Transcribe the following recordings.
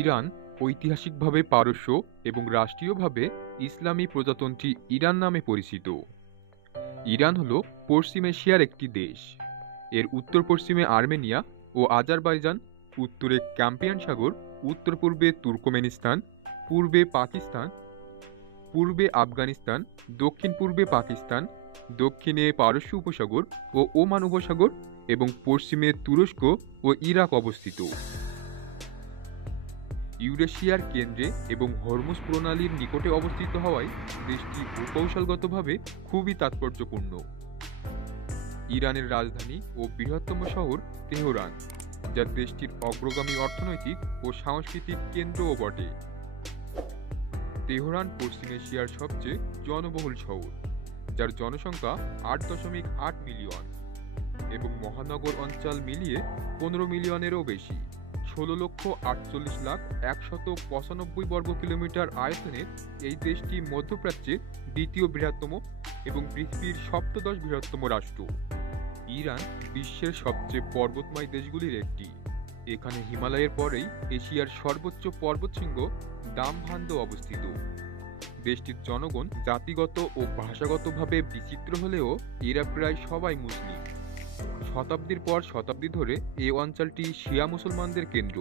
Iran ঐতিহাসিকভাবে পারস্য এবং রাষ্ট্রীয়ভাবে ইসলামী প্রজাতন্ত্রী ইরান নামে পরিচিত। ইরান হল পশ্চিম এশিয়ার একটি দেশ। এর উত্তর পশ্চিমে আর্মেনিয়া ও আজারবাইজান, উত্তরে ক্যাস্পিয়ান সাগর, উত্তর পূর্বে তুর্কমেনিস্তান, পূর্বে পাকিস্তান, পূর্বে আফগানিস্তান, দক্ষিণ পূর্বে পাকিস্তান, দক্ষিণে পারস্য উপসাগর ও ওমান উপসাগর এবং পশ্চিমে তুরস্ক ও ইরাক অবস্থিত। ইউরেশিয়ার কেন্দ্রে এবং হরমুজ প্রণালীর নিকটে অবস্থিত হওয়ায় দেশটি ভূকৌশলগতভাবে খুবই তাৎপর্যপূর্ণ। ইরানের রাজধানী ও বৃহত্তম শহর তেহরান, যা দেশটির অগ্রগামী অর্থনৈতিক ও সাংস্কৃতিক কেন্দ্রও বটে। তেহরান পশ্চিম এশিয়ার সবচেয়ে জনবহুল শহর, যার জনসংখ্যা 8.8 মিলিয়ন এবং মহানগর অঞ্চল মিলিয়ে 15 মিলিয়নেরও বেশি। 16,48,195 বর্গ কিলোমিটার আয়তনের এই দেশটি মধ্যপ্রাচ্যের দ্বিতীয় বৃহত্তম এবং পৃথিবীর সপ্তদশ বৃহত্তম রাষ্ট্র। ইরান বিশ্বের সবচেয়ে পর্বতময় দেশগুলির একটি। এখানে হিমালয়ের পরেই এশিয়ার সর্বোচ্চ পর্বতশৃঙ্গ দামভান্দ অবস্থিত। দেশটির জনগণ জাতিগত ও ভাষাগতভাবে বিচিত্র হলেও এরা প্রায় সবাই মুসলিম। শতাব্দীর পর শতাব্দী ধরে এই অঞ্চলটি শিয়া মুসলমানদের কেন্দ্র।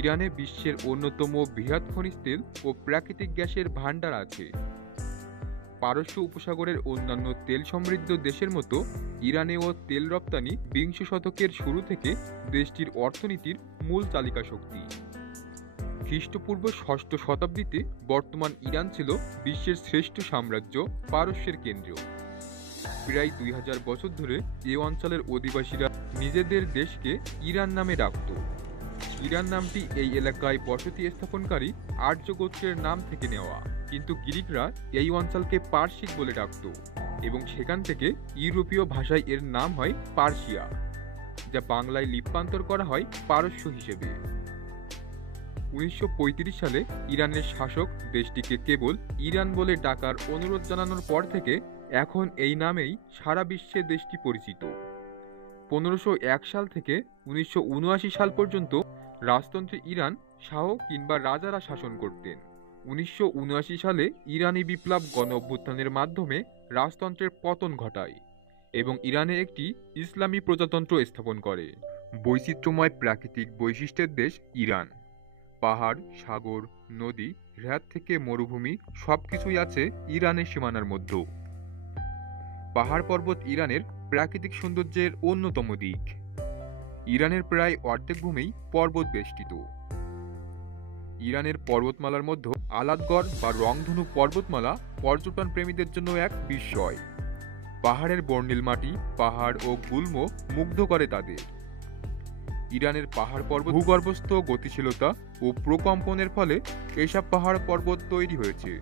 ইরানে বিশ্বের অন্যতম বৃহৎ খনিজ তেল ও প্রাকৃতিক গ্যাসের ভাণ্ডার আছে। পারস্য উপসাগরের অন্যান্য তেল সমৃদ্ধ দেশের মতো ইরানেও তেল রপ্তানি বিংশ শতকের শুরু থেকে দেশটির অর্থনীতির মূল চালিকা শক্তি। খ্রিস্টপূর্ব ষষ্ঠ শতাব্দীতে বর্তমান ইরান ছিল বিশ্বের শ্রেষ্ঠ সাম্রাজ্য পারস্যের কেন্দ্র। প্রায় 2000 বছর ধরে এ অঞ্চলের অধিবাসীরা নিজেদের দেশকে ইরান নামে ডাকত। ইরান নামটি এই এলাকায় বসতি স্থাপনকারী আর্য গোত্রের নাম থেকে নেওয়া, কিন্তু গ্রিকরা এই অঞ্চলকে পার্সিক বলে ডাকত এবং সেখান থেকে ইউরোপীয় ভাষায় এর নাম হয় পার্সিয়া, যা বাংলায় লিপ্যান্তর করা হয় পারস্য হিসেবে। 1935 সালে ইরানের শাসক দেশটিকে কেবল ইরান বলে ডাকার অনুরোধ জানানোর পর থেকে এখন এই নামেই সারা বিশ্বে দেশটি পরিচিত। 1501 সাল থেকে 1979 সাল পর্যন্ত রাজতন্ত্রী ইরান শাহ কিংবা রাজারা শাসন করতেন। 1979 সালে ইরানি বিপ্লব গণ অভ্যুত্থানের মাধ্যমে রাজতন্ত্রের পতন ঘটায় এবং ইরানে একটি ইসলামী প্রজাতন্ত্র স্থাপন করে। বৈচিত্র্যময় প্রাকৃতিক বৈশিষ্ট্যের দেশ ইরান। পাহাড়, সাগর, নদী, হ্রদ থেকে মরুভূমি সবকিছুই আছে ইরানের সীমানার মধ্যে। পাহাড় পর্বত ইরানের প্রাকৃতিক সৌন্দর্যের অন্যতম দিক। ইরানের প্রায় অর্ধেক ভূমি পর্বত বেষ্টিত। ইরানের পর্বতমালার মধ্যে আলাদগড় বা রংধনু পর্বতমালা পর্যটন প্রেমীদের জন্য এক বিস্ময়। পাহাড়ের বর্ণিল মাটি, পাহাড় ও গুল্ম মুগ্ধ করে তাদের। ইরানের পাহাড় পর্বত ভূগর্ভস্থ গতিশীলতা ও প্রকম্পনের ফলে এসব পাহাড় পর্বত তৈরি হয়েছে।